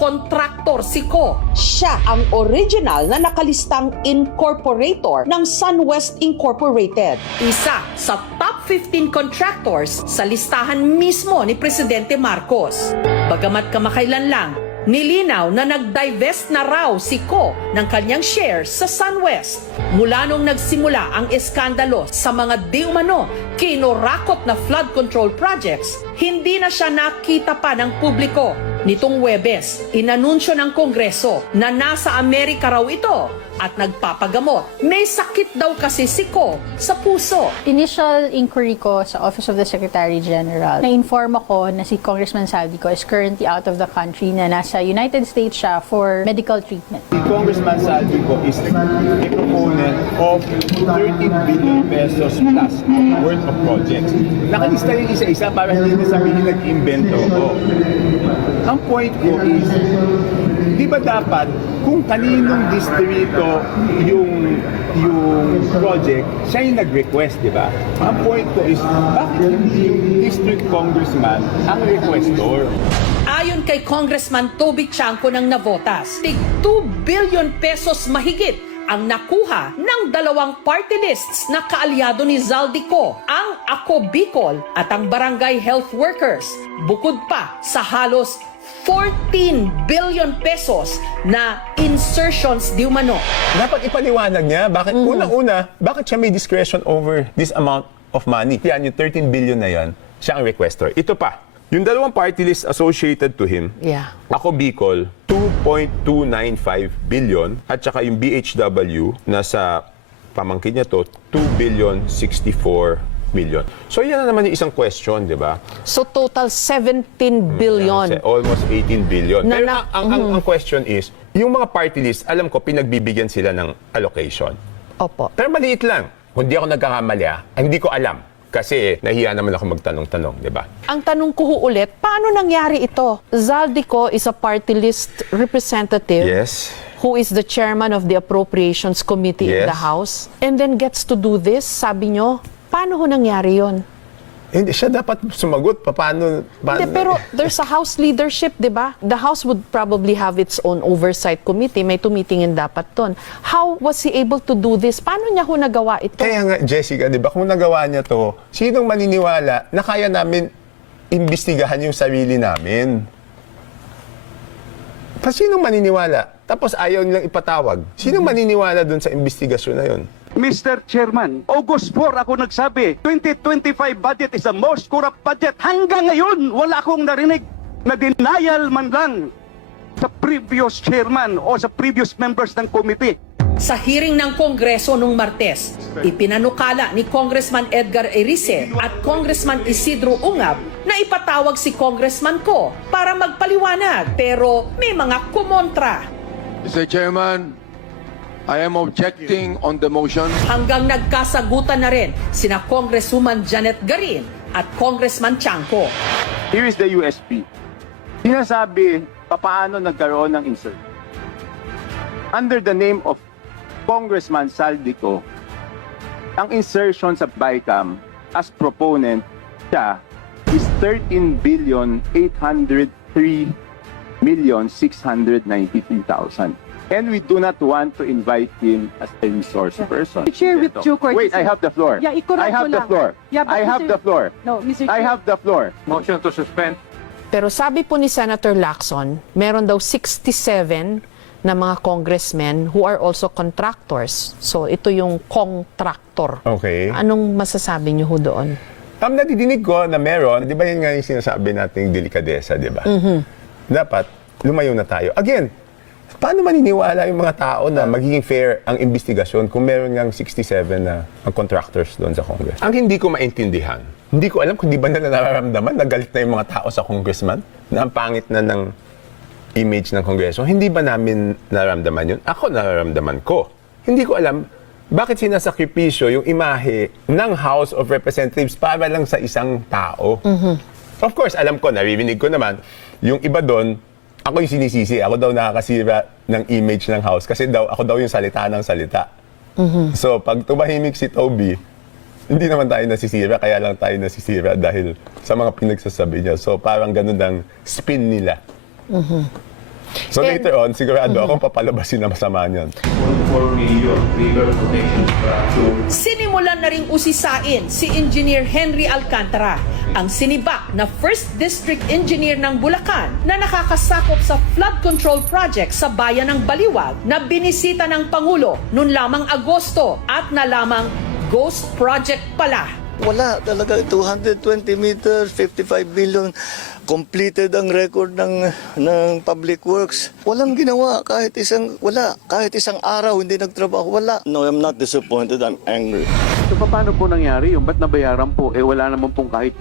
kontraktor si Ko. Siya ang original na nakalistang incorporator ng SunWest Incorporated. Isa sa top 15 contractors sa listahan mismo ni Presidente Marcos. Bagamat kamakailan lang, nilinaw na nag-divest na raw si Ko ng kanyang shares sa SunWest. Mula nung nagsimula ang eskandalo sa mga di umano kinorakot na flood control projects, hindi na siya nakita pa ng publiko. Nitong Huwebes, inanunsyo ng Kongreso na nasa Amerika raw ito at nagpapagamot. May sakit daw kasi si Ko sa puso. Initial inquiry ko sa Office of the Secretary General, na-inform ako na si Congressman Saldico is currently out of the country, na nasa United States siya for medical treatment. Si Congressman Saldico is a proponent of 13 billion pesos plus worth of projects. Nakalista yung isa-isa para hindi na sabihin nag-invento ko. Ang point ko is, di ba dapat kung kaninong distrito yung project, siya yung nag-request, di ba? Ang point ko is, bakit hindi yung district congressman ang requestor? Ayon kay Congressman Toby Chanco ng Navotas, tig 2 billion pesos mahigit ang nakuha ng dalawang party lists na kaalyado ni Zaldico, ang Ako Bicol at ang Barangay Health Workers, bukod pa sa halos 14 billion pesos na insertions di umano. Dapat ipaliwanag niya, bakit unang-una, bakit siya may discretion over this amount of money? Yan, yung 13 billion na yan, siya ang requestor. Ito pa, yung dalawang party list associated to him, Ako Bicol, 2.295 billion, at saka yung BHW, nasa pamangkin niya to, 2 billion 64 million. So yan na naman yung isang question, di ba? So total 17 billion. Almost 18 billion. Na- Pero na- ang question is, yung mga party list, alam ko, pinagbibigyan sila ng allocation. Opo. Pero maliit lang. Kung di ako nagkakamali, hindi ko alam. Kasi nahiya naman ako magtanong-tanong, di ba? Ang tanong ko ulit, paano nangyari ito? Zaldico is a party list representative Yes. who is the chairman of the Appropriations Committee in Yes. the House and then gets to do this, sabi nyo. Paano ho nangyari yon? Hindi, siya dapat sumagot. Paano? Hindi, pero there's a House leadership, di ba? The House would probably have its own oversight committee. May tumitingin dapat ton. How was he able to do this? Paano niya ho nagawa ito? Kaya nga, Jessica, di ba, kung nagawa niya to, sinong maniniwala na kaya namin imbestigahan yung sarili namin? Sinong maniniwala? Tapos ayaw nilang ipatawag. Sinong maniniwala dun sa investigasyon na yun? Mr. Chairman, August 4 ako nagsabi, 2025 budget is the most corrupt budget. Hanggang ngayon, wala akong narinig na denial man lang sa previous chairman o sa previous members ng committee. Sa hearing ng Kongreso nung Martes, ipinanukala ni Congressman Edgar Erice at Congressman Isidro Ungab na ipatawag si Congressman Ko para magpaliwanag, pero may mga kumontra. Mr. Chairman, I am objecting on the motion. Hanggang nagkasagutan na rin sina Congresswoman Janet Garin at Congressman Chanco. Here is the USP. Sinasabi, paano nagkaroon ng insert. Under the name of Congressman Saldico, ang insertion sa BICAM as proponent siya is 13,803,693,000. And we do not want to invite him as a resource person. Chair, with due courtesy. Wait, I have the floor. Yeah, I i-correct have ko the lang. floor. Yeah, but I have Mr. the floor. No, Mr. I Chair. have the floor. Motion to suspend. Pero sabi po ni Senator Lacson, meron daw 67 na mga congressmen who are also contractors. So ito yung contractor. Okay. Anong masasabi niyo ho doon? Nadidinig ko na meron, di ba yun nga yung sinasabi nating delikadesa, di ba? Dapat, lumayo na tayo. Again, paano maniniwala yung mga tao na magiging fair ang investigasyon kung meron ngang 67 na ang contractors doon sa Congress? Ang hindi ko maintindihan, hindi ko alam kung di ba nila nararamdaman na galit na yung mga tao sa congressman, na ang pangit na ng image ng Kongreso. Hindi ba namin nararamdaman yun? Ako nararamdaman ko. Hindi ko alam bakit sinasakripisyo yung imahe ng House of Representatives para lang sa isang tao. Of course, alam ko, naririnig ko naman, yung iba doon, ako yung sinisisi, ako daw nakakasira ng image ng House kasi ako daw yung salita ng salita. So, pag tumahimik si Toby, hindi naman tayo nasisira, kaya lang tayo nasisira dahil sa mga pinagsasabi niya. So, parang ganun ang spin nila. So later on, sigurado akong papalabasin na masama niyan. Sinimulan na ring usisain si Engineer Henry Alcantara, ang sinibak na First District Engineer ng Bulacan na nakakasakop sa flood control project sa bayan ng Baliwag na binisita ng Pangulo noon lamang Agosto at nalamang ghost project pala. Wala talaga, 220 meters, 55 billion. Completed ang record ng Public Works. Walang ginawa kahit isang araw hindi nagtrabaho. Wala. No, I'm not disappointed, I'm angry. So paano po nangyari yung ba't nabayaran po? Wala naman pong kahit